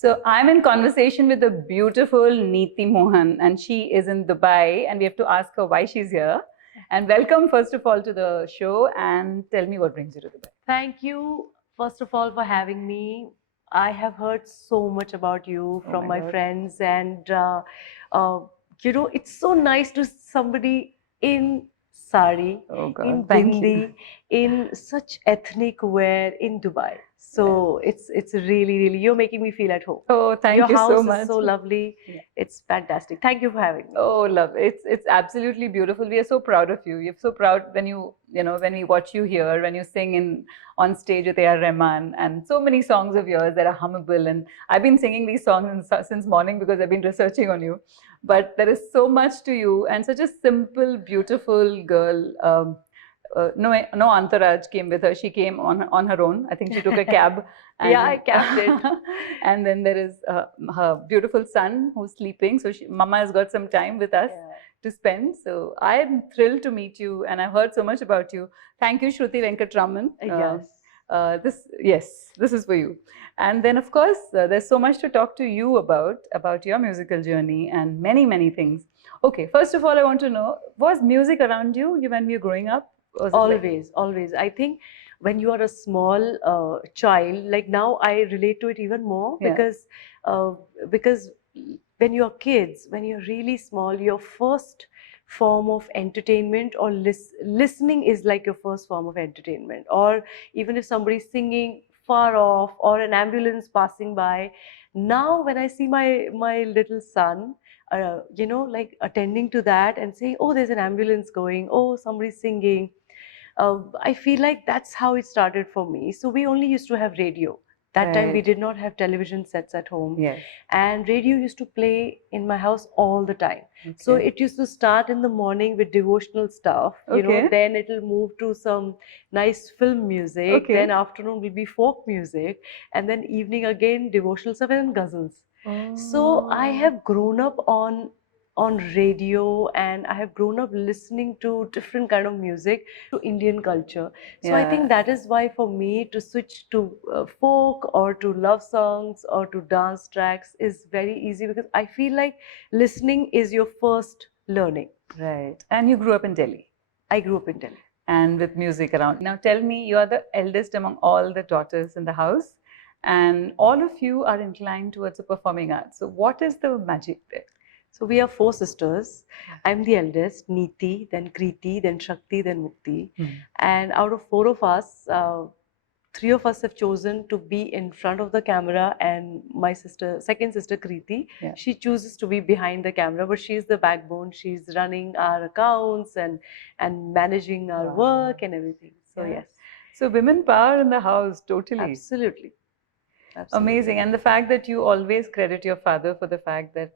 So I'm in conversation with the beautiful Neeti Mohan, and she is in Dubai, and we have to ask her why she's here. And welcome, first of all, to the show. And tell me what brings you to Dubai. Thank you, first of all, for having me. I have heard so much about you from my my God. friends, and uh, it's so nice to somebody in sari, Oh God, in thank you. bindi, in such ethnic wear in Dubai. So it's really you're making me feel at home. Oh, thank Your you so house much. is so lovely. Yeah. It's fantastic. Thank you for having me. Oh, love. It's absolutely beautiful. We are so proud of you. You're so proud when when we watch you here, when you sing on stage with AR Rahman, and so many songs of yours that are hummable. And I've been singing these songs since morning because I've been researching on you. But there is so much to you, and such a simple, beautiful girl. No entourage came with her. She came on her own. I think she took a cab. And, Yeah, I capped it. And then there is her beautiful son who's sleeping. So Mama has got some time with us to spend. So I am thrilled to meet you, and I've heard so much about you. Thank you, Shruti Venkatraman. This is for you. And then, of course, there's so much to talk to you about your musical journey and many things. Okay, first of all, I want to know, was music around you when you were growing up? Always. I think when you are a small child, like now I relate to it even more because when you're kids, when you're really small, your first form of entertainment or listening is like your first form of entertainment. Or even if somebody's singing far off or an ambulance passing by. Now when I see my little son, like attending to that and saying, oh, there's an ambulance going, oh, somebody's singing. I feel like that's how it started for me. So we only used to have radio. That time we did not have television sets at home. Yes. And radio used to play in my house all the time. So it used to start in the morning with devotional stuff. Then it'll move to some nice film music. Then afternoon will be folk music. And then evening again, devotional stuff and ghazals. So I have grown up on radio, and I have grown up listening to different kind of music, to Indian culture. So I think that is why for me to switch to folk or to love songs or to dance tracks is very easy, because I feel like listening is your first learning. Right. And you grew up in Delhi. I grew up in Delhi. And with music around. Now tell me, you are the eldest among all the daughters in the house, and all of you are inclined towards the performing arts. So what is the magic there? So we are 4 sisters. I'm the eldest, Neeti, then Kriti, then Shakti, then Mukti. And out of 4 of us, 3 of us have chosen to be in front of the camera, and my second sister Kriti, she chooses to be behind the camera, but she's the backbone. She's running our accounts and managing our work and everything. So yes. So women power in the house, totally. Absolutely. Amazing. And the fact that you always credit your father for the fact that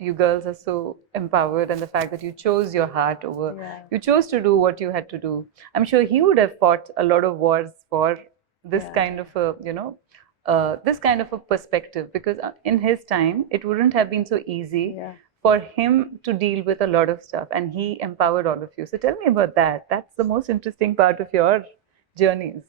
you girls are so empowered, and the fact that you chose your heart over, you chose to do what you had to do. I'm sure he would have fought a lot of wars for this kind of a, this kind of a perspective, because in his time, it wouldn't have been so easy for him to deal with a lot of stuff, and he empowered all of you. So tell me about that. That's the most interesting part of your journeys.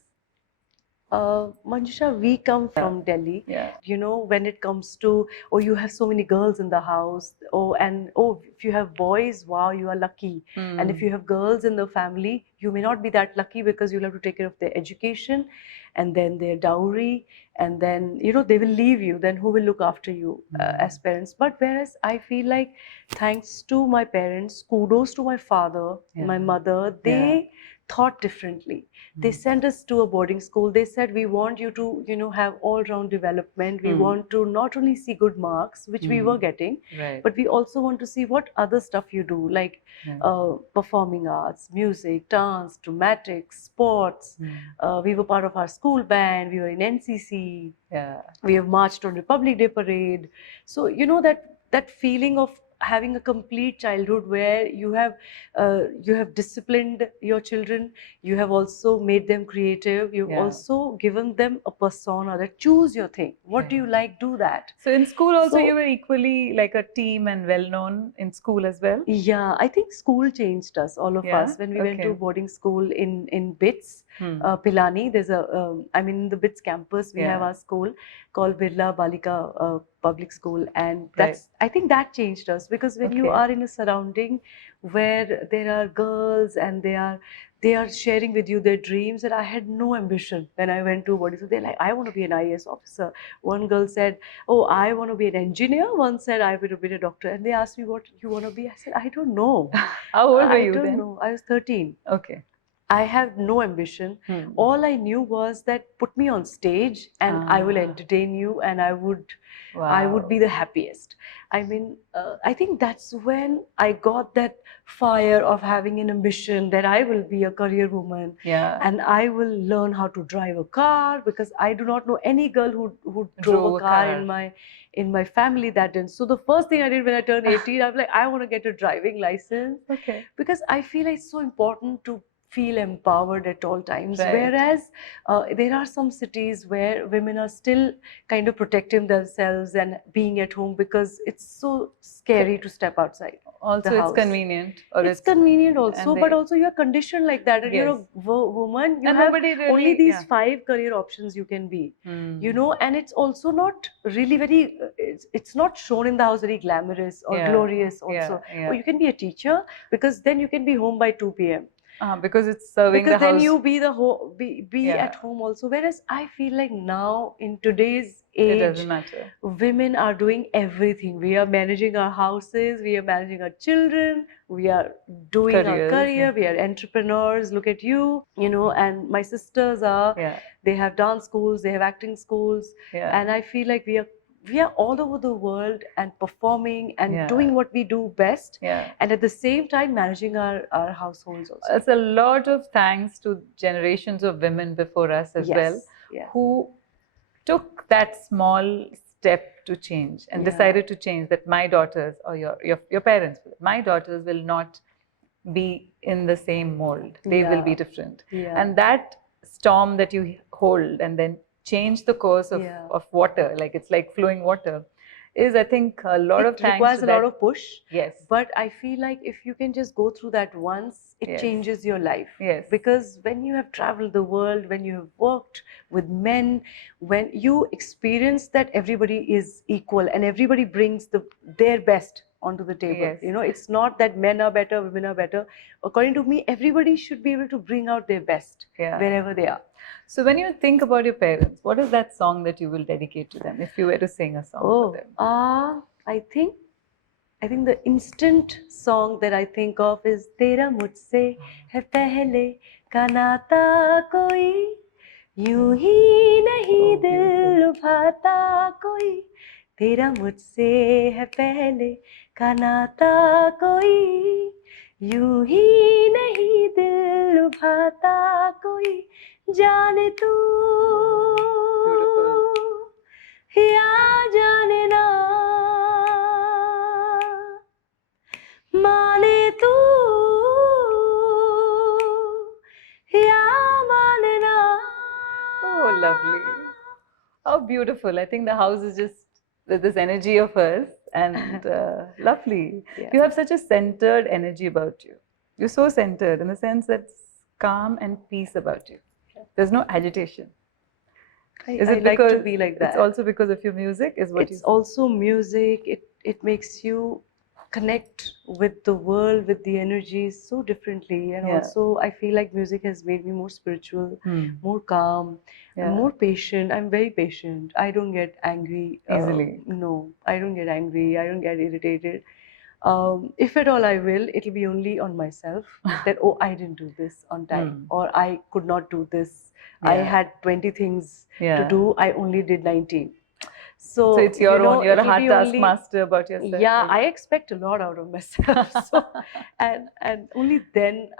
Manjusha, we come from Delhi. When it comes to, oh, you have so many girls in the house. If you have boys, wow, you are lucky. And if you have girls in the family, you may not be that lucky, because you'll have to take care of their education and then their dowry. And then, they will leave you. Then who will look after you as parents? But whereas I feel like, thanks to my parents, kudos to my father, my mother, they thought differently. They sent us to a boarding school. They said, we want you to, have all-round development. We want to not only see good marks, which we were getting, but we also want to see what other stuff you do, like performing arts, music, dance, dramatics, sports. We were part of our school band. We were in NCC. We have marched on Republic Day parade. So, that feeling of having a complete childhood where you have disciplined your children, you have also made them creative, you've also given them a persona that choose your thing. What do you like? Do that. So in school also you were equally like a team and well known in school as well? Yeah, I think school changed us, all of us, when we went to boarding school in BITS, Pilani. There's in the BITS campus, we have our school called Birla Balika Public School. And I think that changed us, because when you are in a surrounding where there are girls and they are sharing with you their dreams, and I had no ambition when I went to boarding school. They're like, I want to be an IAS officer. One girl said, oh, I want to be an engineer. One said, I want to be a doctor. And they asked me, what you want to be? I said, I don't know. How old were you then? I don't know. I was 13. Okay. I have no ambition. All I knew was that put me on stage and I will entertain you, and I would be the happiest. I mean, I think that's when I got that fire of having an ambition that I will be a career woman, and I will learn how to drive a car, because I do not know any girl who drove a car in my family that didn't. So the first thing I did when I turned 18, I was like, I want to get a driving license, because I feel like it's so important to feel empowered at all times. Whereas there are some cities where women are still kind of protecting themselves and being at home, because it's so scary to step outside. Also, it's convenient. Or it's convenient also, but also you're conditioned like that. And you're a woman, you have only these 5 career options you can be, you know, and it's also not really very, it's not shown in the house very glamorous or glorious also. Or you can be a teacher, because then you can be home by 2 p.m. Because it's serving the house. Because then you be at home also. Whereas I feel like now in today's age, it doesn't matter. Women are doing everything. We are managing our houses, we are managing our children, we are doing our career, we are entrepreneurs. Look at you, you know, and my sisters are, they have dance schools, they have acting schools. And I feel like we are all over the world and performing and doing what we do best, and at the same time managing our households also. It's a lot of thanks to generations of women before us as well, who took that small step to change and decided to change, that my daughters, or your parents, my daughters will not be in the same mold. They will be different. And that storm that you hold and then change the course of water, like it's like flowing water, is, I think, a lot of thanks. It requires a lot of push. Yes. But I feel like if you can just go through that once, it changes your life. Yes. Because when you have traveled the world, when you have worked with men, when you experience that everybody is equal and everybody brings their best onto the table. You know, it's not that men are better, women are better. According to me, everybody should be able to bring out their best wherever they are. So when you think about your parents, what is that song that you will dedicate to them, if you were to sing a song for them? I think the instant song that I think of is Tera Mujhse Hai Pehle Ka Naata Koi, Yun Hi Nahi Dil Lubhata Koi, Tera Mujhse Hai Pehle Ka Naata Koi, Yun Hi Nahi Dil Lubhata Koi, जाने तू या जाने ना, माने तू या माने ना. Oh, lovely. How beautiful. I think the house is just with this energy of hers, and lovely. You have such a centered energy about you. You're so centered in the sense that's calm and peace about you. There's no agitation. Is it like to be like that? It's also because of your music, is what it's also music. It makes you connect with the world, with the energies so differently. And also I feel like music has made me more spiritual, more calm, more patient. I'm very patient. I don't get angry easily. No, I don't get angry. I don't get irritated. If at all I will, it'll be only on myself that, oh, I didn't do this on time, or I could not do this. I had 20 things to do. I only did 19. So it's your own. You're a hard taskmaster about yourself. Yeah, I expect a lot out of myself. So, and only then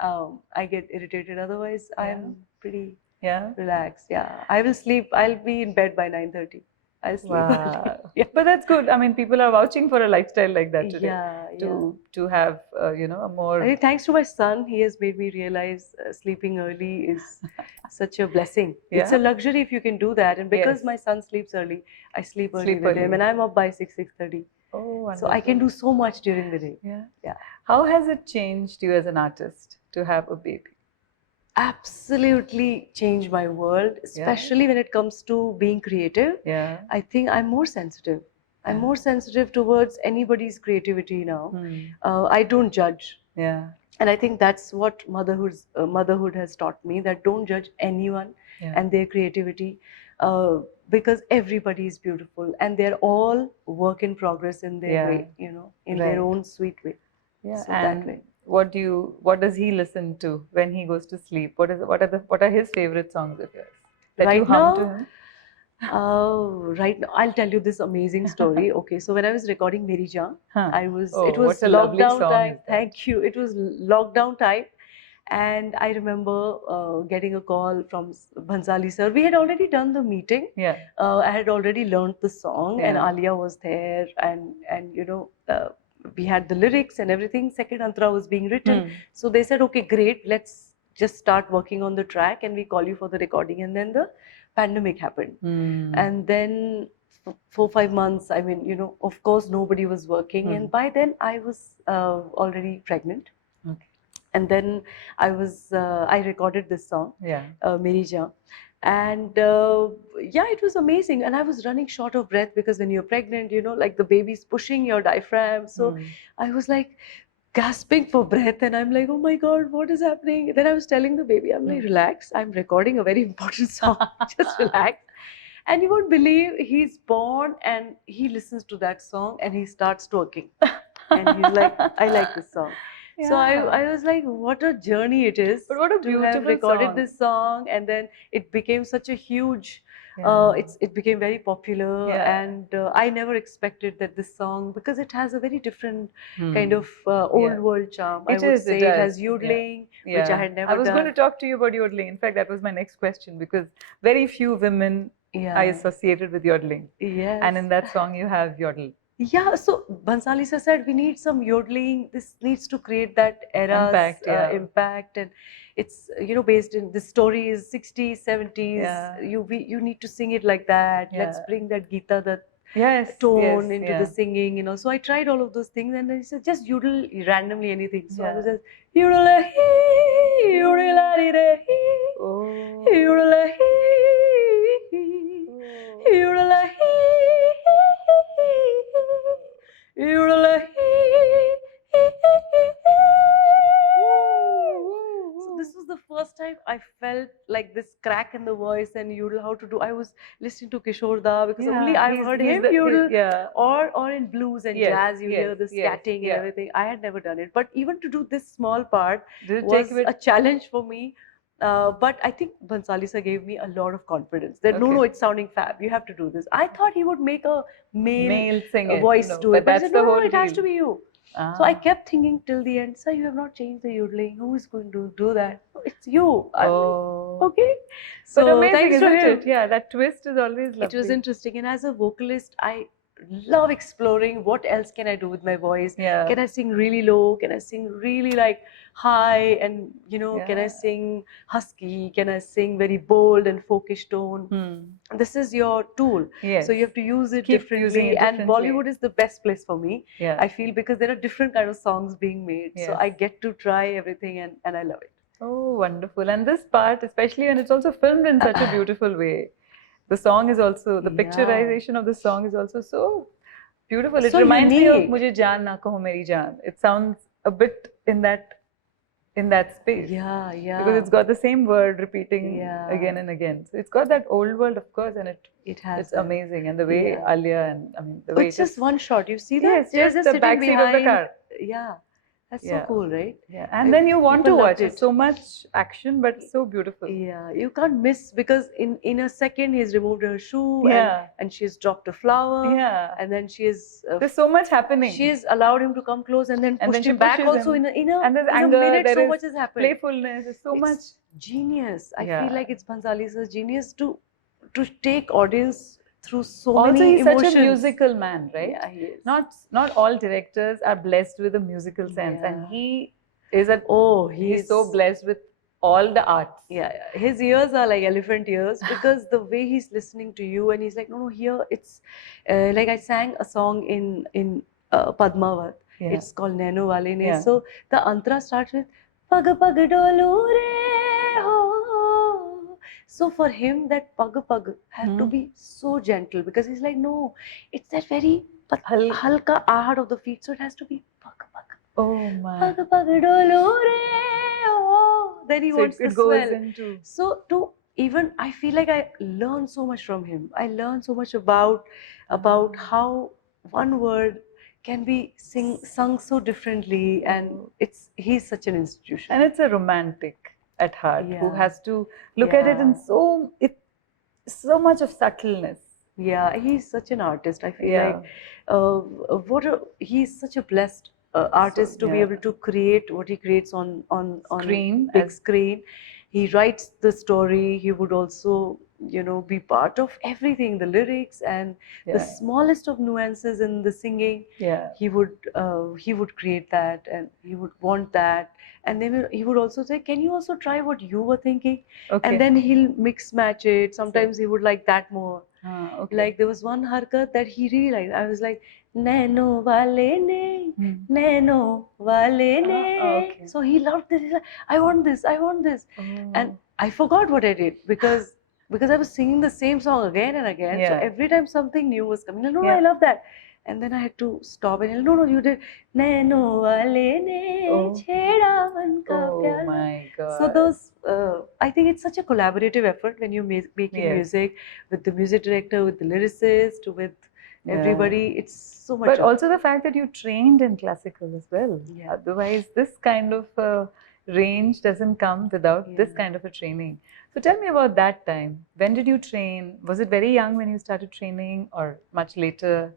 I get irritated. Otherwise, I'm pretty relaxed. Yeah, I will sleep. I'll be in bed by 9:30. I sleep early. Wow. But that's good. I mean, people are vouching for a lifestyle like that today. Yeah. To have, a more. I think thanks to my son, he has made me realize sleeping early is such a blessing. It's a luxury if you can do that. And because my son sleeps early, I sleep early with him, and I'm up by 6:30. Oh, wonderful. So I can do so much during the day. Yeah. How has it changed you as an artist to have a baby? Absolutely changed my world, especially when it comes to being creative. I think I'm more sensitive. I'm more sensitive towards anybody's creativity now. I don't judge. And I think that's what motherhood has taught me, that don't judge anyone and their creativity, because everybody is beautiful and they're all work in progress in their way, in their own sweet way. So that way. What does he listen to when he goes to sleep? What are his favorite songs of yours that you hum to him? Right now, I'll tell you this amazing story. Okay, so when I was recording Meri, Jaan, it was lockdown time. Thank you. It was lockdown time, and I remember getting a call from Bhansali sir. We had already done the meeting. I had already learned the song, and Alia was there, and we had the lyrics and everything. Second antara was being written. So they said, okay, great, let's just start working on the track and we call you for the recording. And then the pandemic happened. And then 4-5 months, I mean, of course, nobody was working. And by then I was already pregnant. And then I recorded this song, Meri Jaan. And it was amazing. And I was running short of breath because when you're pregnant, like the baby's pushing your diaphragm. So I was like gasping for breath. And I'm like, oh my God, what is happening? Then I was telling the baby, I'm like, relax. I'm recording a very important song. Just relax. And you won't believe, he's born and he listens to that song and he starts twerking. And he's like, I like this song. So I was like, what a journey it is. But what a beautiful to have recorded song. this song, and then it became such a huge, it became very popular, and I never expected that this song, because it has a very different kind of old world charm. It has yodeling, which I had never done. I was going to talk to you about yodeling. In fact, that was my next question, because very few women are associated with yodeling. And in that song you have yodel. Yeah, so Bhansali sir said we need some yodeling. This needs to create that era's impact, and it's based in, the story is 60s, 70s. You need to sing it like that. Let's bring that Gita, that tone into the singing. So I tried all of those things, and then he said just yodel randomly anything. So I was just yodel a hee, yodel a dee re hee, yodel a hee, yodel a hee. So this was the first time I felt like this crack in the voice and yodel, how to do. I was listening to Kishore Da, because only I've heard him yodel, or in blues and jazz you hear the scatting and everything. I had never done it, but even to do this small part was a challenge for me. But I think Bhansali sir gave me a lot of confidence that no, it's sounding fab. You have to do this. I thought he would make a male voice to it, but he said, no, it has to be you. So I kept thinking till the end, sir, you have not changed the yodeling. Who is going to do that? It's you. Okay. So but amazing, isn't it? Yeah, that twist is always lovely. It was interesting, and as a vocalist, I love exploring what else can I do with my voice. Can I sing really low? Can I sing really like high? And can I sing husky? Can I sing very bold and folkish tone? This is your tool. So you have to use it differently. And Bollywood is the best place for me, I feel, because there are different kind of songs being made. So I get to try everything, and I love it. Oh, wonderful. And this part, especially when it's also filmed in such a beautiful way. The song is also, the picturization of the song is also so beautiful. It reminds me of Mujhe Jaan Na Kaho Meri Jaan. It sounds a bit in that space. Because it's got the same word repeating again and again. So it's got that old world, of course, and it's amazing. And the way Alia and the way it's just one shot. You see that? Yes, just the backseat of the car. Yeah. That's so cool, right? Yeah, and then you want to watch it. So much action, but so beautiful. Yeah, you can't miss, because in a second he's removed her shoe and she's dropped a flower. And then there's so much happening. She's allowed him to come close and then pushed him back also in a and there's anger, minute, so much has happened. Playfulness, there's so much genius. I feel like it's Bhansali's genius to take audience through so also, many he's emotions. such a musical man, right? Yeah, he is. Not all directors are blessed with a musical sense, and he is he's so blessed with all the arts. Yeah, his ears are like elephant ears because the way he's listening to you, and he's like, no, here it's like I sang a song in Padmavat. Yeah. It's called Nano Wale Ne. Yeah. So the antara starts with Pag Pag Dolu Re Ho. So for him, that Pag Pag have to be so gentle because he's like, no, it's that very halka ahad of the feet, so it has to be Pag Pag. Oh my. Pag Pag Dolu Re Ho. Then he wants the swell. Into... So to even, I feel like I learned so much from him. I learned so much about how one word can be sung so differently, and he's such an institution. And it's a romantic at heart who has to look at it in so much of subtleness. Yeah, he's such an artist. I feel like he's such a blessed artist to be able to create what he creates on screen, big screen. He writes the story. He would also, be part of everything, the lyrics and the smallest of nuances in the singing. Yeah, he would create that, and he would want that, and then he would also say, "Can you also try what you were thinking?" Okay. And then he'll mix match it. Sometimes he would like that more. Okay. Like there was one harkat that he really liked. I was like, Nano wale ne, Nano wale ne. Okay. So he loved this. He's like, I want this. And I forgot what I did because I was singing the same song again and again. So every time something new was coming, no, I love that. And then I had to stop and no, you did. Nano wale ne, chheda man ka pyar. Oh my God. So those, I think it's such a collaborative effort when you're making music with the music director, with the lyricist, with everybody. It's so much. But also the fact that you trained in classical as well. Yeah. Otherwise, this kind of range doesn't come without this kind of a training. So tell me about that time. When did you train? Was it very young when you started training, or much later?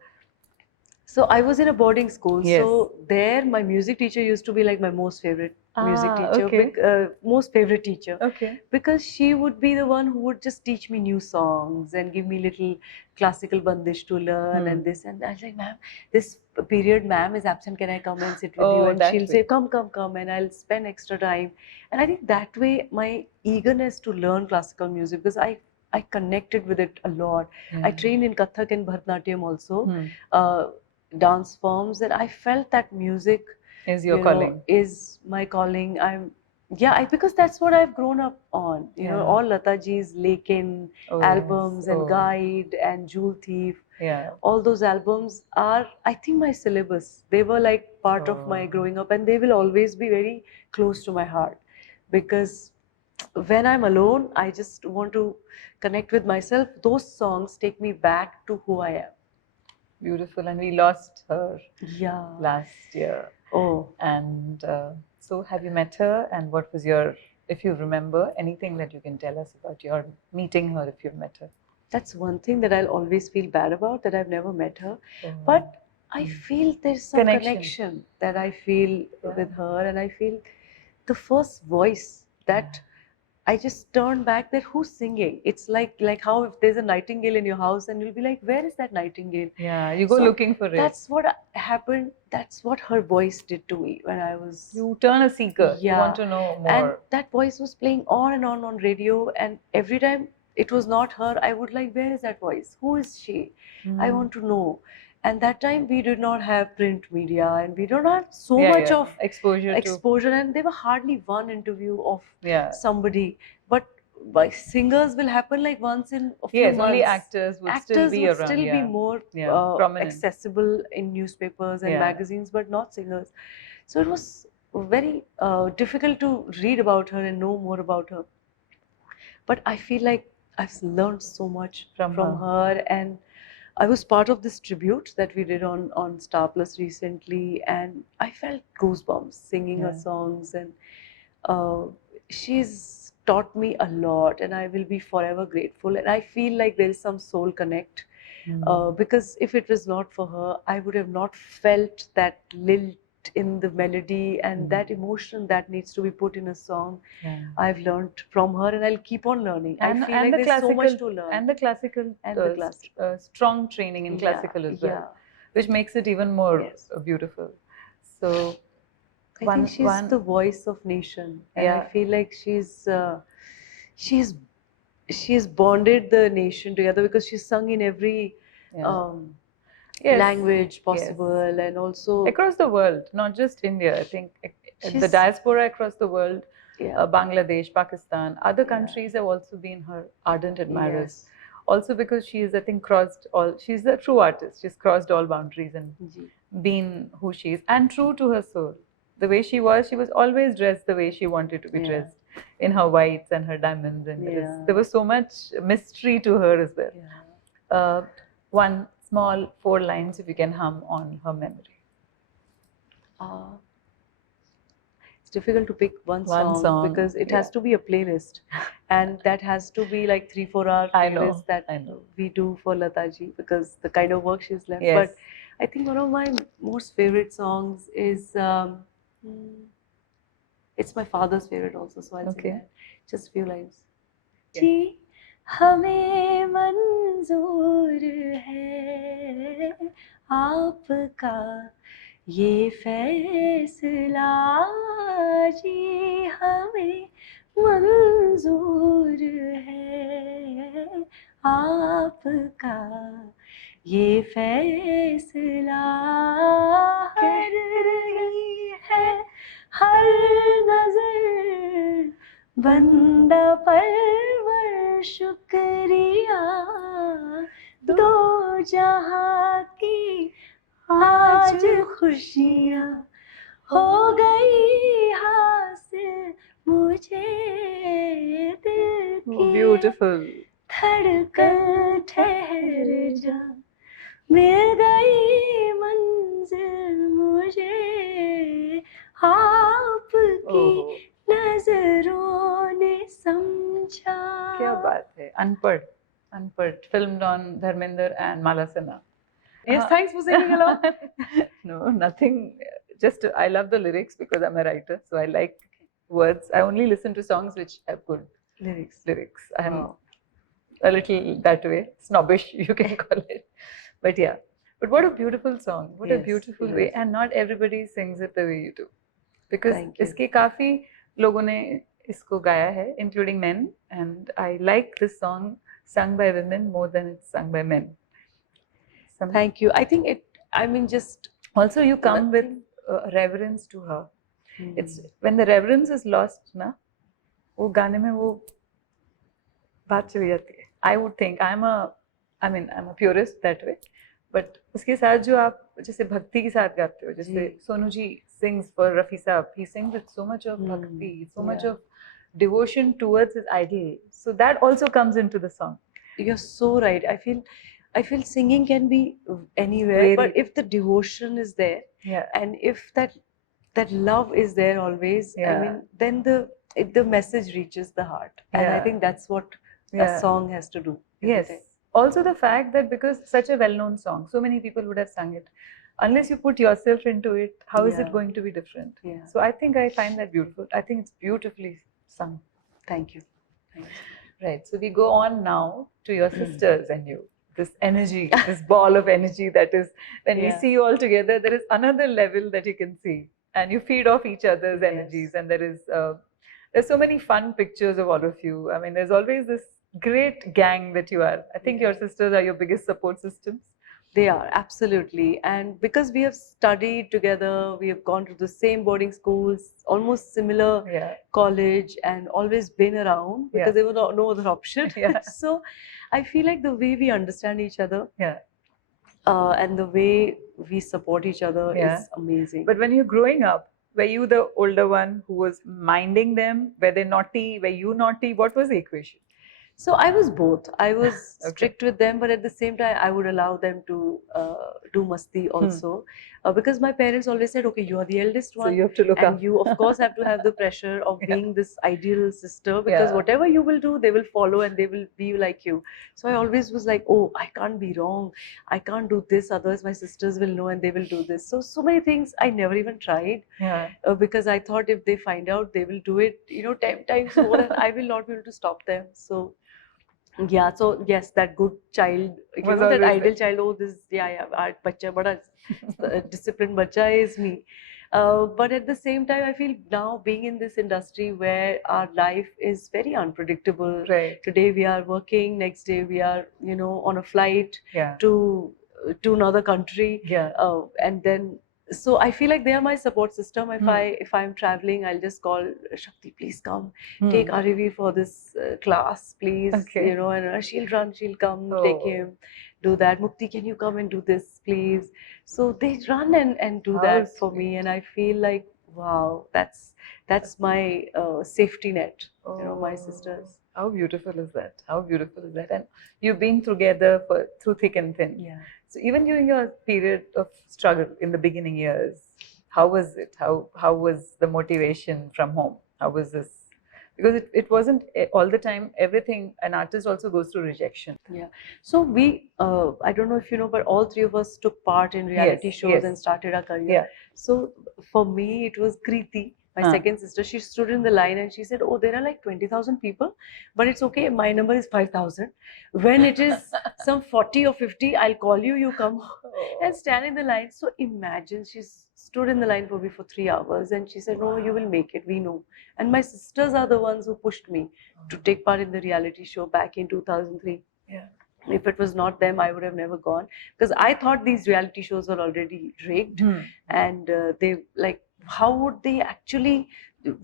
So I was in a boarding school. Yes. So there, my music teacher used to be like my most favorite music teacher, most favorite teacher. Okay. Because she would be the one who would just teach me new songs and give me little classical bandish to learn and this. And I was like, ma'am, this period, ma'am is absent. Can I come and sit with you? And she'll say, come. And I'll spend extra time. And I think that way, my eagerness to learn classical music, because I connected with it a lot. Yeah. I trained in Kathak and Bharatanatyam also. Dance forms, and I felt that music is your calling. Is my calling. Because that's what I've grown up on. You know, all Lataji's Lekin albums and Guide and Jewel Thief. Yeah. All those albums are, I think, my syllabus. They were like part of my growing up, and they will always be very close to my heart. Because when I'm alone, I just want to connect with myself. Those songs take me back to who I am. Beautiful. And we lost her last year. Oh. And so have you met her, and what was your, if you remember, anything that you can tell us about your meeting her if you've met her? That's one thing that I'll always feel bad about, that I've never met her. But I feel there's some connection that I feel with her, and I feel the first voice that I just turned back, that who's singing? It's like how if there's a nightingale in your house and you'll be like, where is that nightingale? Yeah, you go looking for it. That's what happened. That's what her voice did to me when I was... You turn a seeker. Yeah. You want to know more. And that voice was playing on and on radio, and every time it was not her, I would like, where is that voice? Who is she? I want to know. And that time we did not have print media, and we don't have so much of exposure, and there were hardly one interview of somebody. But by singers will happen like once in a few months. Only actors would still be around. Still be more accessible in newspapers and magazines, but not singers. So it was very difficult to read about her and know more about her. But I feel like I've learned so much from her, and I was part of this tribute that we did on Star Plus recently, and I felt goosebumps singing her songs, and she's taught me a lot, and I will be forever grateful. And I feel like there is some soul connect, because if it was not for her, I would have not felt that lilt in the melody and that emotion that needs to be put in a song. I've learned from her and I'll keep on learning. And, I feel like there's so much to learn. And the classical, strong training in classical as well, which makes it even more beautiful. So I think she's the voice of nation, and I feel like she's bonded the nation together because she's sung in every language possible, and also across the world, not just India. I think the diaspora across the world, Bangladesh, Pakistan, other countries have also been her ardent admirers. Also because she's, I think, she's a true artist. She's crossed all boundaries and been who she is, and true to her soul. The way she was always dressed the way she wanted to be dressed, in her whites and her diamonds, and there was so much mystery to her as well. One small 4 lines, if you can hum on her memory. It's difficult to pick one song because it has to be a playlist, and that has to be like 3-4 hour playlist that we do for Lataji because the kind of work she's left. But I think one of my most favorite songs is it's my father's favorite also, so I'll sing that. Just a few lines. जी हमें मंजूर है आपका ये फैसला, जी हमें मंजूर है आपका ये फैसला, कर रही है हर नजर बंदा परवर शुक्रिया, दो जहां की आज खुशियाँ हो गई हासिल मुझे, दिल की धड़कन ठहर जा, मिल गई मंजिल मुझे, आपकी नजरों ने समझा. क्या बात है. Unpad, filmed on Dharmender and Mala Sinha. Yes, thanks for singing along. No, nothing. Just I love the lyrics because I'm a writer, so I like words. I only listen to songs which have good lyrics. I'm a little that way, snobbish, you can call it. But yeah, but what a beautiful song! What a beautiful way, and not everybody sings it the way you do. Because इसके काफी लोगों ने इसको गाया है, including men, and I like this song sung by women more than it's sung by men. Thank you. I think just also you come with reverence to her. It's when the reverence is lost, ना, वो गाने में वो बात चली जाती है. I would think I'm a purist that way, but उसके साथ जो आप जैसे भक्ति के साथ गाते हो, जैसे Sonu ji sings for Rafi साहब, he sings with so much of bhakti, so much of devotion towards his idol. So that also comes into the song. You're so right. I feel singing can be anywhere, but if the devotion is there, and if that love is there always, then the message reaches the heart, and I think that's what a song has to do. Yes. Also the fact that because such a well-known song, so many people would have sung it. Unless you put yourself into it, how is it going to be different? So I think I find that beautiful. I think it's beautifully sung. Thank you. Right. So we go on now to your sisters and you. This energy, this ball of energy that is, when we see you all together, there is another level that you can see. And you feed off each other's energies. And there's so many fun pictures of all of you. I mean, there's always this great gang that you are. I think your sisters are your biggest support systems. They are, absolutely. And because we have studied together, we have gone to the same boarding schools, almost similar college, and always been around because there was no other option. So I feel like the way we understand each other and the way we support each other is amazing. But when you're growing up, were you the older one who was minding them? Were they naughty? Were you naughty? What was the equation? So I was both. I was Okay. strict with them, but at the same time, I would allow them to do masti also, because my parents always said, "Okay, you are the eldest So one, you have to look and up. you, of course, have to have the pressure of Yeah. being this ideal sister, because Yeah. whatever you will do, they will follow and they will be like you." So I always was like, "Oh, I can't be wrong. I can't do this, otherwise my sisters will know and they will do this." So many things I never even tried. Yeah. Because I thought if they find out, they will do it, 10 times more, and I will not be able to stop them. So yeah, so yes, that good child, Was that always ideal there. child. Oh, this, yeah, bacha, bada disciplined bacha is me. But at the same time, I feel now being in this industry where our life is very unpredictable. Right. Today we are working, next day we are, on a flight Yeah. to another country. Yeah. And then, so I feel like they are my support system. If I'm traveling, I'll just call Shakti, please come, take Arivi for this class, please. Okay. And she'll run, she'll come, take Oh. him, do that. Mukti, can you come and do this, please? So they run and do How that for sweet. me, and I feel like, wow, that's my safety net. My sisters. How beautiful is that? How beautiful is that? And you've been together through thick and thin. Yeah. So even during your period of struggle in the beginning years, how was it? How was the motivation from home? How was this? Because it wasn't all the time. Everything, an artist also goes through rejection. Yeah. So we, I don't know if you know, but all three of us took part in reality Yes, shows yes. and started our career. Yeah. So for me, it was Kriti, my second sister. She stood in the line and she said, "Oh, there are like 20,000 people, but it's okay. My number is 5,000. When it is some 40 or 50, I'll call you. You come and stand in the line." So imagine, she stood in the line for me for 3 hours, and she said, "No, you will make it. We know." And my sisters are the ones who pushed me to take part in the reality show back in 2003. Yeah. If it was not them, I would have never gone, because I thought these reality shows were already rigged. And they, like, how would they actually,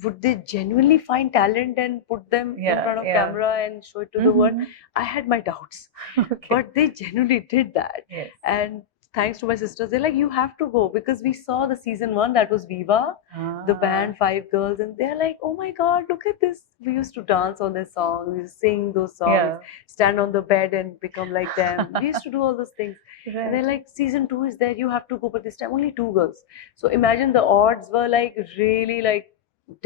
would they genuinely find talent and put them in front of camera and show it to the world? I had my doubts. Okay. But they genuinely did that. Yes. And thanks to my sisters, they're like, "You have to go," because we saw the season 1, that was Viva, the band, 5 girls, and they're like, "Oh my god, look at this." We used to dance on their songs, we used to sing those songs, stand on the bed and become like them. We used to do all those things. Right. And they're like, "Season 2 is there, you have to go," but this time only 2 girls. So imagine, the odds were like really like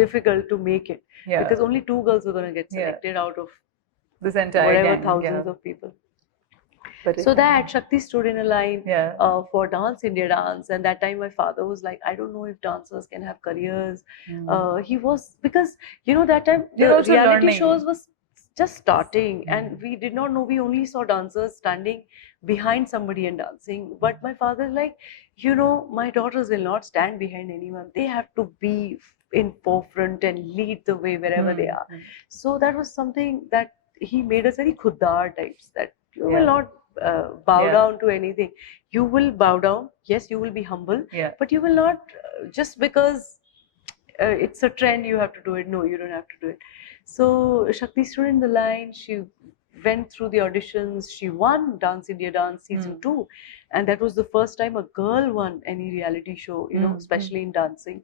difficult to make it, because only 2 girls were going to get selected out of this entire whatever gang, thousands of people. But So that Shakti stood in a line Yeah. For Dance India Dance, and that time my father was like, "I don't know if dancers can have careers." He was, because that time You're the also reality learning. shows was just starting, and we did not know. We only saw dancers standing behind somebody and dancing. But my father is like, "My daughters will not stand behind anyone. They have to be in forefront and lead the way wherever they are." So that was something that he made us very khuddar types, that you will not bow down to anything. You will bow down, yes, you will be humble, but you will not, just because it's a trend, you have to do it. No, you don't have to do it. So Shakti stood in the line, she went through the auditions, she won Dance India Dance season 2, and that was the first time a girl won any reality show, especially in dancing.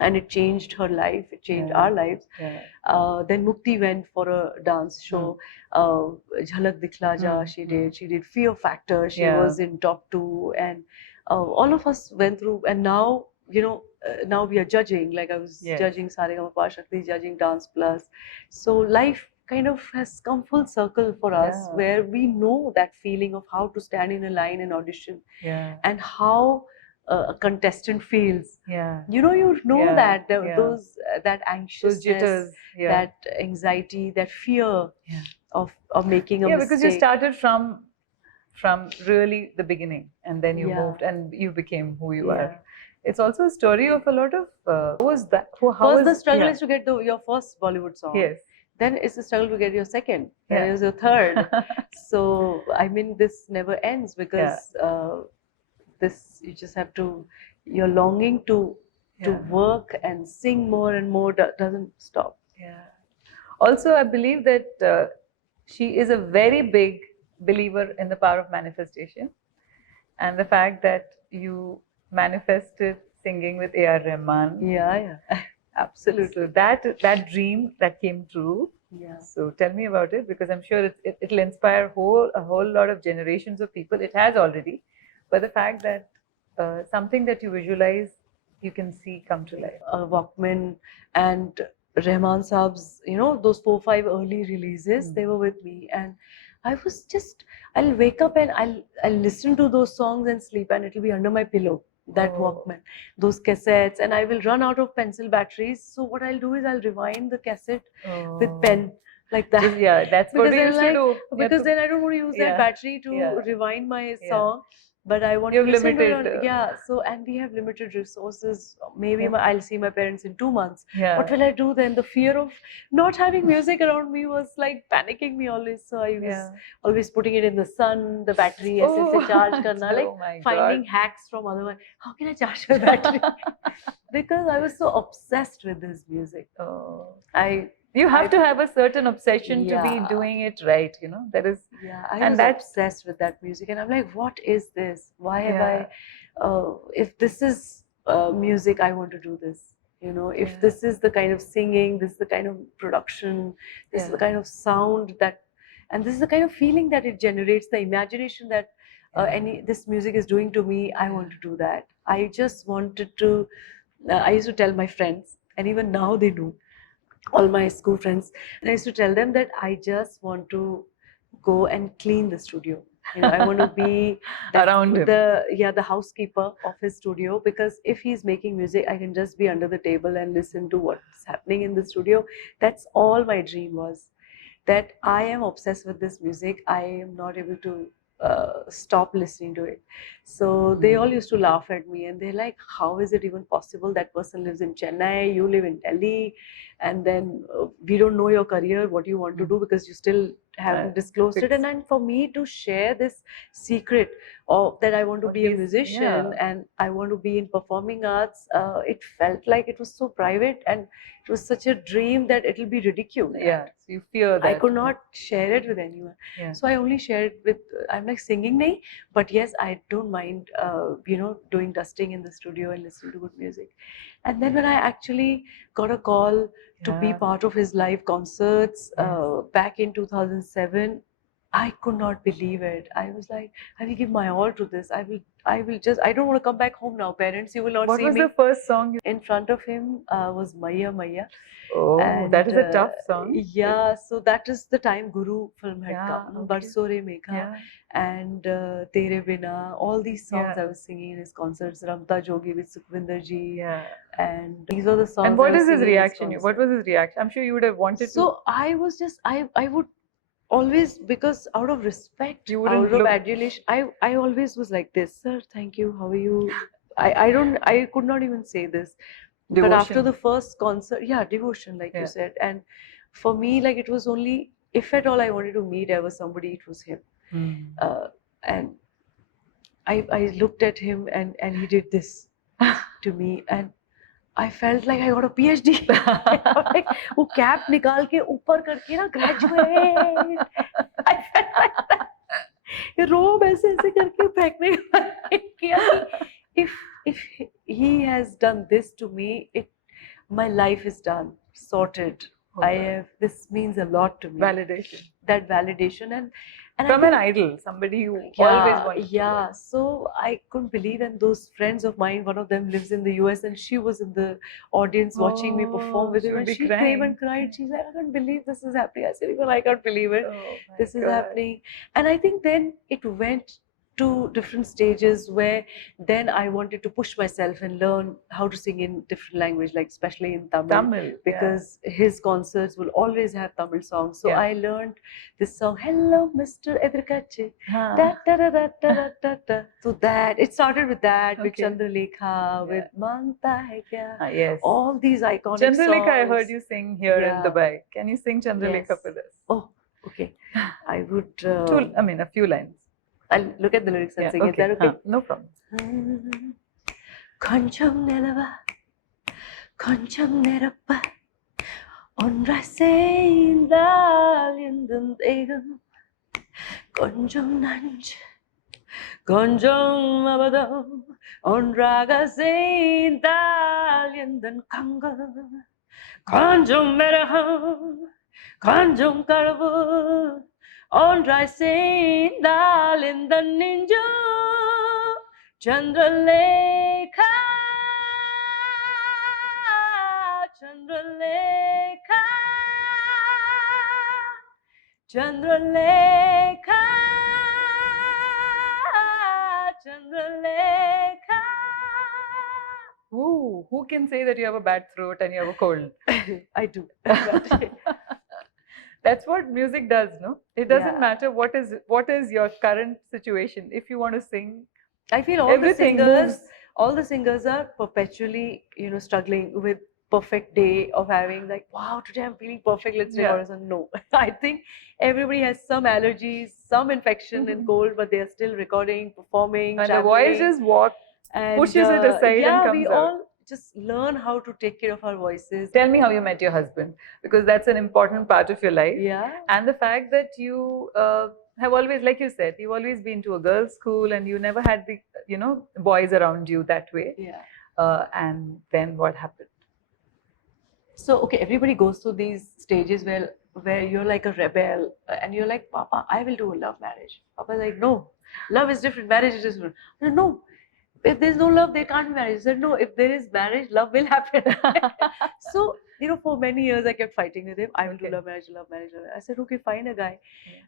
And it changed her life, it changed our lives. Then Mukti went for a dance show, Jhalak Dikhla Ja, she did Fear Factor, she was in top 2, and all of us went through. And now, now we are judging, like I was judging Saregama Shakti, judging Dance Plus. So life kind of has come full circle for us, where we know that feeling of how to stand in a line and audition, and how a contestant feels. You know that those that anxiousness, those jitters, that anxiety, that fear of making a mistake. Because you started from really the beginning, and then you moved and you became who you are. It's also a story of a lot of how was that? First, the struggle is to get your first Bollywood song. Yes. Then it's the struggle to get your second. Then it's your third. So I mean, this never ends, because this, you just have to, you're longing to work and sing more and more, doesn't stop. Also, I believe that she is a very big believer in the power of manifestation, and the fact that you manifested singing with AR Rahman. Absolutely. So that dream that came true, Yeah. So tell me about it, because I'm sure it'll inspire a whole lot of generations of people. It has already, but the fact that something that you visualize, you can see come to life. Walkman and Rahman Saab's, those 4-5 early releases, they were with me, and I was just, I'll wake up and I'll listen to those songs and sleep, and it'll be under my pillow, that Walkman, those cassettes, and I will run out of pencil batteries. So what I'll do is I'll rewind the cassette with pen, like that. Yeah, that's what we used to do. Because then I don't want to use that battery to rewind my song. But I want to listen to it. So, and we have limited resources. Maybe I'll see my parents in 2 months. What will I do then? The fear of not having music around me was like panicking me always. So I was always putting it in the sun, the battery, aise charge karna, like finding hacks from other ones. How can I charge my battery? Because I was so obsessed with this music. You have to have a certain obsession to be doing it right, that is. Yeah, I was obsessed with that music, and I'm like, what is this? Why have I, if this is music, I want to do this. If this is the kind of singing, this is the kind of production, this is the kind of sound and this is the kind of feeling that it generates, the imagination that this music is doing to me, I want to do that. I just wanted to, I used to tell my friends, and even now they do, all my school friends, and I used to tell them that I just want to go and clean the studio. I want to be around him. The housekeeper of his studio, because if he's making music, I can just be under the table and listen to what's happening in the studio. That's all my dream was. That I am obsessed with this music. I am not able to stop listening to it. So they all used to laugh at me, and they're like, how is it even possible? That person lives in Chennai, you live in Delhi, and then we don't know your career, what you want to do, because you still haven't disclosed it. And then for me to share this secret of that I want to be a musician and I want to be in performing arts, it felt like it was so private, and it was such a dream that it'll be ridiculed. Yeah, so you fear that. I could not share it with anyone. So I only share it with, I'm like singing nahi, but yes, I don't mind, doing dusting in the studio and listening to good music. And then when I actually got a call to be part of his live concerts back in 2007, I could not believe it. I was like, I will give my all to this. I will just, I don't want to come back home now, parents. You will not see me. What was the first song? In front of him was Maya Maya. Oh, and, that is a tough song. Yeah, so that is the time Guru film had come. Barso Re Mekha and Tere Bina. All these songs I was singing in his concerts. Ramta Jogi with Sukhvinder Ji. And these are the songs. And what is his reaction? What was his reaction? I'm sure you would have wanted to. So I was just, I would always, because out of respect, out of adulation, I always was like this, sir, thank you, how are you? I could not even say this. Devotion. But after the first concert, devotion, like you said. And for me, like, it was only, if at all I wanted to meet ever somebody, it was him. And I looked at him and he did this to me, and I felt like I got a PhD. Like, वो cap निकाल के ऊपर करके ना graduate. I felt like that. रोब ऐसे ऐसे करके फेंकने का if he has done this to me, my life is done, sorted. This means a lot to me. Validation. That validation and from an idol, somebody you always wanted to so I couldn't believe, and those friends of mine, one of them lives in the US, and she was in the audience watching me perform with him, and she came and cried. She's like, I can't believe this is happening. I said, even I can't believe it. This is happening. And I think then it went to different stages where then I wanted to push myself and learn how to sing in different language, like especially in Tamil because his concerts will always have Tamil songs. So I learned this song, Hello Mr. Edirkache. So that, it started with that, with Chandralekha, with Mangta Hai Kya. All these iconic songs. Chandralekha, I heard you sing here in Dubai. Can you sing Chandralekha for us? Oh, okay. I would... a few lines. I'll look at the lyrics and sing. Is that okay? No problem. Koncham nelava, koncham nerappa, onrase indal yendun egam, koncham nanch, koncham abadam, onraga indal yendun kanga, koncham meraham, Kanjum Karavu, on rising dal in the ninja, Chandralekha, Chandralekha, Chandralekha, Chandralekha. Ooh, who can say that you have a bad throat and you have a cold? I do. That's what music does, no? It doesn't matter what is your current situation. If you want to sing, I feel all the singers are perpetually, struggling with perfect day of having like, wow, today I'm feeling perfect, let's record a song. No. I think everybody has some allergies, some infection and cold, but they are still recording, performing, and chanting. the voice just pushes it aside and comes we out. all just learn how to take care of our voices. Tell me how you met your husband, because that's an important part of your life. Yeah. And the fact that you have always, like you said, you've always been to a girls' school and you never had the, boys around you that way. Yeah. And then what happened? So, okay, everybody goes through these stages where you're like a rebel and you're like, Papa, I will do a love marriage. Papa's like, no, love is different, marriage is different. No, if there's no love, there can't be marriage. I said, no, if there is marriage, love will happen. So, for many years I kept fighting with him. I will do love marriage, love marriage, love marriage. I said, okay, find a guy.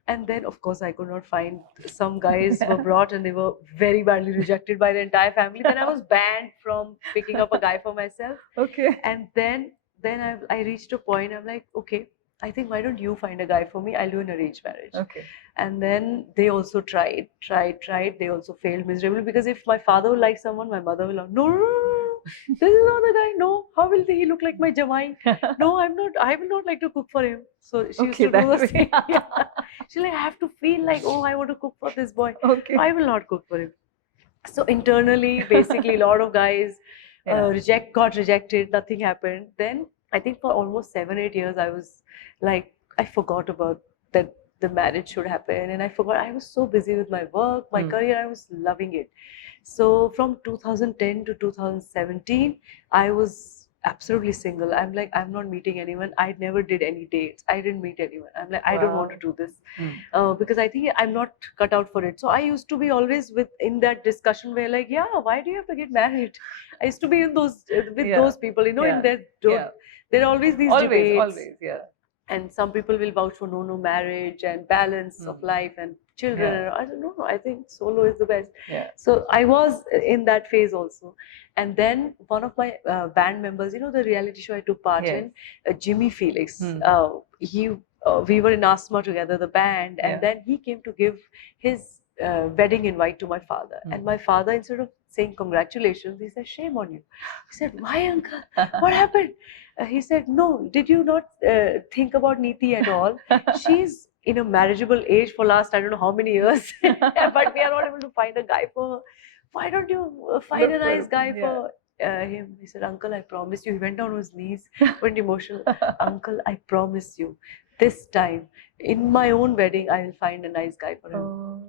And then, of course, I could not find. Some guys were brought and they were very badly rejected by the entire family. Then I was banned from picking up a guy for myself. Okay. And then I reached a point, I'm like, okay, I think why don't you find a guy for me? I'll do an arranged marriage. Okay. And then they also tried. They also failed miserably, because if my father will like someone, my mother will no, this is not the guy. No, how will he look like my jamai? No, I will not like to cook for him. So she used to do the same. She's like, I have to feel like, oh, I want to cook for this boy. Okay. I will not cook for him. So internally, basically, a lot of guys got rejected. Nothing happened. Then I think for almost 7-8 years, I was like, I forgot about that the marriage should happen, and I forgot. I was so busy with my work, my career. I was loving it. So from 2010 to 2017, I was absolutely single. I'm like, I'm not meeting anyone. I never did any dates. I didn't meet anyone. I'm like, I don't want to do this because I think I'm not cut out for it. So I used to be always in that discussion where like, yeah, why do you have to get married? I used to be in those with those people, in there. There are always these debates. Always, yeah. And some people will vouch for no marriage and balance of life and children. I don't know. I think solo is the best. So I was in that phase also. And then one of my band members, the reality show I took part in, Jimmy Felix, we were in Asthma together, the band, and then he came to give his wedding invite to my father. And my father, instead of saying congratulations, he said, shame on you. He said, why, uncle? What happened? He said, no, did you not think about Neeti at all? She's in a marriageable age for last, I don't know how many years, but we are not able to find a guy for her. Why don't you find a nice guy for him? He said, uncle, I promise you. He went down on his knees, went emotional. Uncle, I promise you, this time, in my own wedding, I will find a nice guy for him.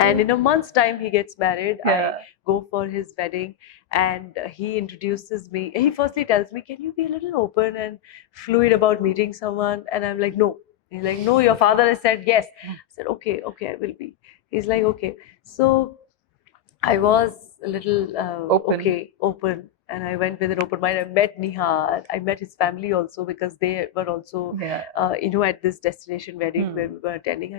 And in a month's time, he gets married. I go for his wedding and he introduces me. He firstly tells me, can you be a little open and fluid about meeting someone? And I'm like, no. He's like, no, your father has said yes. I said, okay, I will be. He's like, okay. So I was a little open. And I went with an open mind. I met Nihar. I met his family also, because they were also, at this destination wedding where we were attending.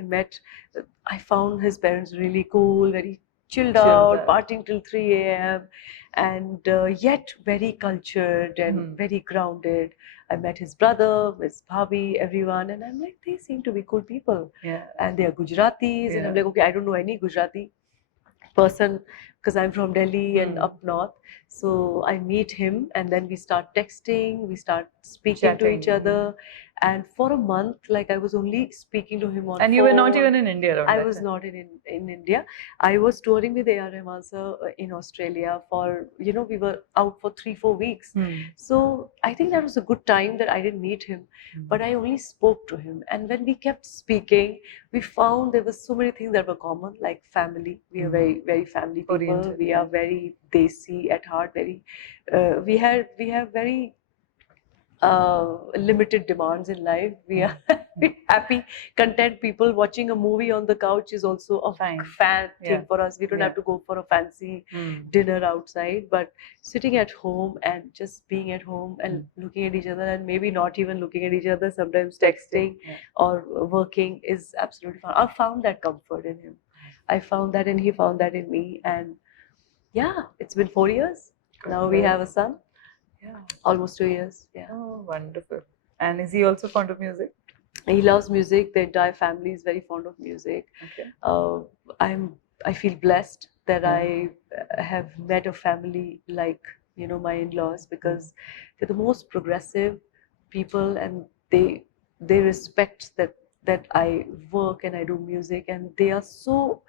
I found his parents really cool, very chilled out, partying till 3 a.m. and yet very cultured and very grounded. I met his brother, his bhabhi, everyone, and I'm like, they seem to be cool people. And they are Gujaratis, and I'm like, okay, I don't know any Gujarati person because I'm from Delhi and up north. So I meet him and then we start texting, we start speaking to each other. And for a month, like I was only speaking to him on And you were not even in India I was not in India. I was touring with AR Rahman sir in Australia for, we were out for 3-4 weeks. So I think that was a good time that I didn't meet him, but I only spoke to him. And when we kept speaking, we found there were so many things that were common, like family. We are very, very family people. Oriented. We are very desi at heart. Very, we have very limited demands in life. We are happy, content people. Watching a movie on the couch is also a fan thing for us. We don't have to go for a fancy dinner outside, but sitting at home and just being at home and looking at each other, and maybe not even looking at each other, sometimes texting or working is absolutely fun. I found that comfort in him. I found that, and he found that in me. And yeah, it's been 4 years. Now we have a son. Yeah. Almost 2 years. Yeah. Oh, wonderful. And is he also fond of music? He loves music. The entire family is very fond of music. Okay. I feel blessed that I have met a family like, you know, my in-laws, because they're the most progressive people, and they respect that I work and I do music, and they are so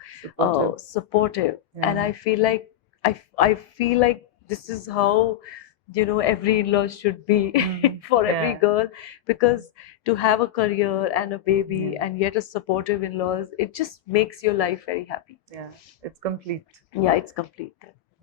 supportive. And I feel like I feel like this is how, you know, every in-law should be for every girl, because to have a career and a baby and yet a supportive in-laws, it just makes your life very happy. Yeah, it's complete. Yeah, it's complete.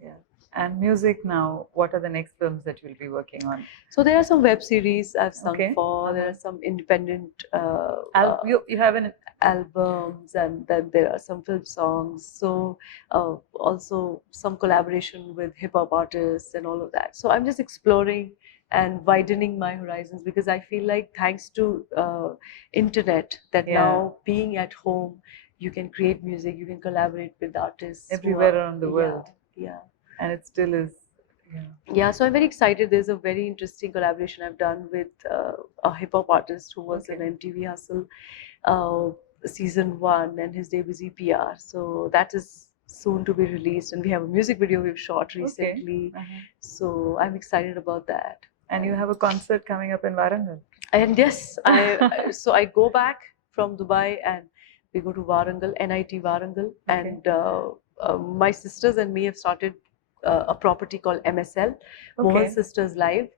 Yeah. And music now, what are the next films that you'll be working on? So there are some web series I've sung for. There are some independent you have an albums, and then there are some film songs. So also some collaboration with hip-hop artists and all of that. So I'm just exploring and widening my horizons, because I feel like thanks to internet, that now being at home, you can create music, you can collaborate with artists everywhere around the world. Yeah. And it still is. Yeah, so I'm very excited. There's a very interesting collaboration I've done with a hip-hop artist who was in MTV Hustle season 1, and his name is EPR. So that is soon to be released, and we have a music video we've shot recently. So I'm excited about that. And you have a concert coming up in Warangal. And yes, so I go back from Dubai and we go to Warangal, NIT Warangal, and my sisters and me have started a property called MSL, Mohan Sisters Live.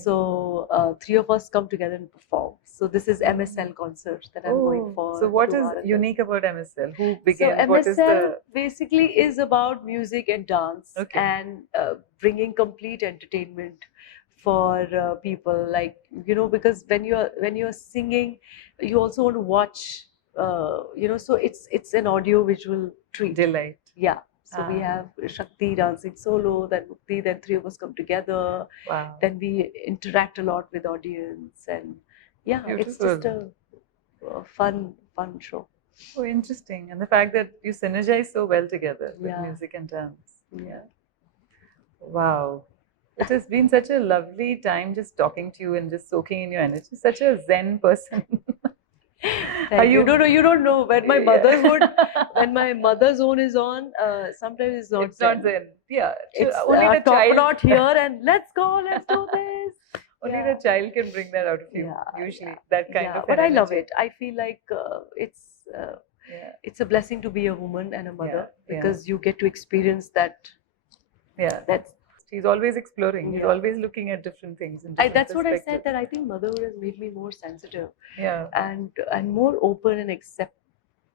So 3 of us come together and perform. So this is MSL concert that I'm going for. So what is unique about MSL? Who began? So MSL basically is about music and dance and bringing complete entertainment for people, like, you know, because when you're singing, you also want to watch, you know, so it's an audio visual treat. Delight. Yeah. So we have Shakti dancing solo, then Mukti, then 3 of us come together. Wow. Then we interact a lot with audience, and it's just a fun show. Oh, interesting. And the fact that you synergize so well together with music and dance. Yeah. Wow. It has been such a lovely time just talking to you and just soaking in your energy. Such a zen person. You don't know when my motherhood, when my mother zone is on, sometimes it's not zen. Yeah, it's only the top knot here, and let's go, let's do this. Only the child can bring that out of you. Usually, that kind of. But I love it. I feel like it's a blessing to be a woman and a mother, because you get to experience that. Yeah, he's always exploring. He's always looking at different things. That's what I said, that I think motherhood has made me more sensitive. Yeah. And more open and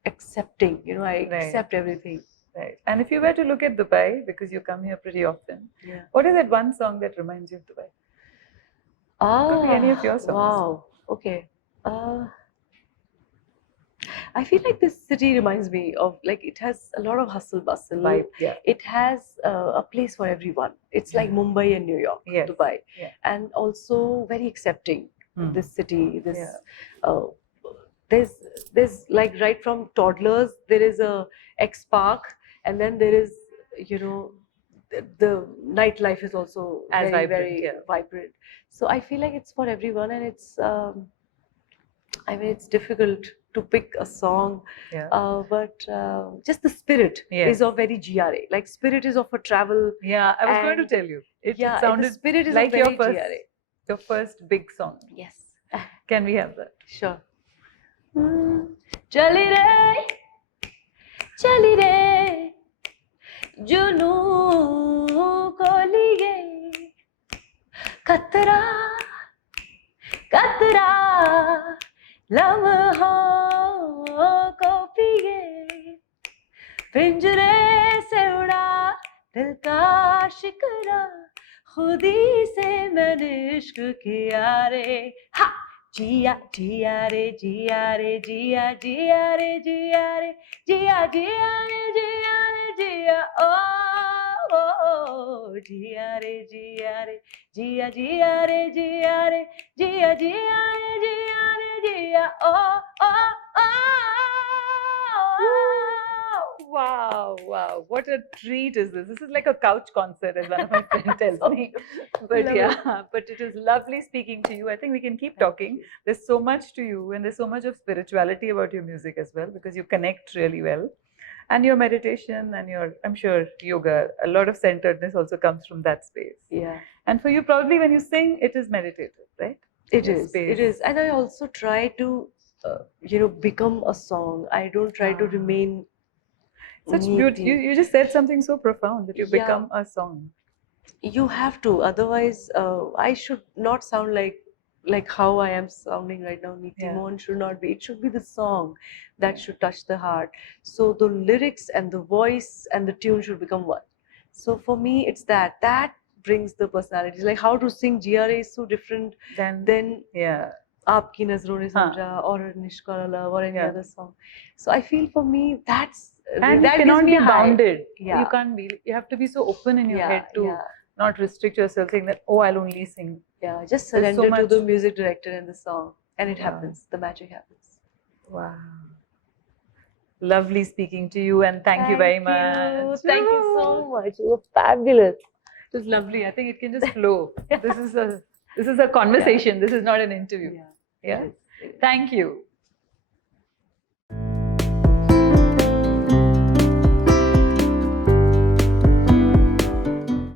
accepting. You know, I accept everything. Right. And if you were to look at Dubai, because you come here pretty often, what is that one song that reminds you of Dubai? Could be any of your songs. Wow. Okay. I feel like this city reminds me of, like, it has a lot of hustle bustle. Vibe, It has a place for everyone. It's like Mumbai and New York, Dubai, and also very accepting. This city, there's like right from toddlers, there is a X Park, and then there is, you know, the nightlife is also very vibrant. So I feel like it's for everyone, and it's I mean, it's difficult to pick a song, but just the spirit is of very GRA. Like, spirit is of a travel. Yeah, I was going to tell you. It sounded the spirit is like of very GRA. Your first big song. Yes. Can we have that? Sure. Chali re, junu ko liye, katra, katra. लम्हों को पिए, पिंजरे से उड़ा दिल का शिकरा, खुदी से मैंने इश्क किया रे हा जिया जिया रे जिया रे जिया जिया रे जिया रे जिया जिया रे जिया रे जिया ओ जिया रे जिया रे जिया जिया रे जिया रे जिया जिया रे जिया रे जिया ओ Wow, wow. What a treat is this. This is like a couch concert, as one of my friends tells me. But yeah, but it is lovely speaking to you. I think we can keep talking. There's so much to you, and there's so much of spirituality about your music as well, because you connect really well. And your meditation and your, I'm sure, yoga, a lot of centeredness also comes from that space. Yeah. And for you, probably when you sing, it is meditative, right? It is. It is. And I also try to, become a song. I don't try to remain such beauty. You just said something so profound that you become a song. You have to. Otherwise, I should not sound like how I am sounding right now. Neeti Mohan should not be. It should be the song that should touch the heart. So the lyrics and the voice and the tune should become one. So for me, it's that brings the personality. Like how to sing GRA is so different than Aapki Nazron Ne Samjha or Nishkala Love or any other song. So I feel for me that's and that you cannot be bounded. Yeah. You can't be. You have to be so open in your head to not restrict yourself, saying that I'll only sing. Yeah, just surrender to the music director and the song, and it happens. The magic happens. Wow. Lovely speaking to you, and thank you very much. Thank you so much. You were fabulous. It was lovely. I think it can just flow. This is a conversation. This is not an interview. Yeah. Thank you.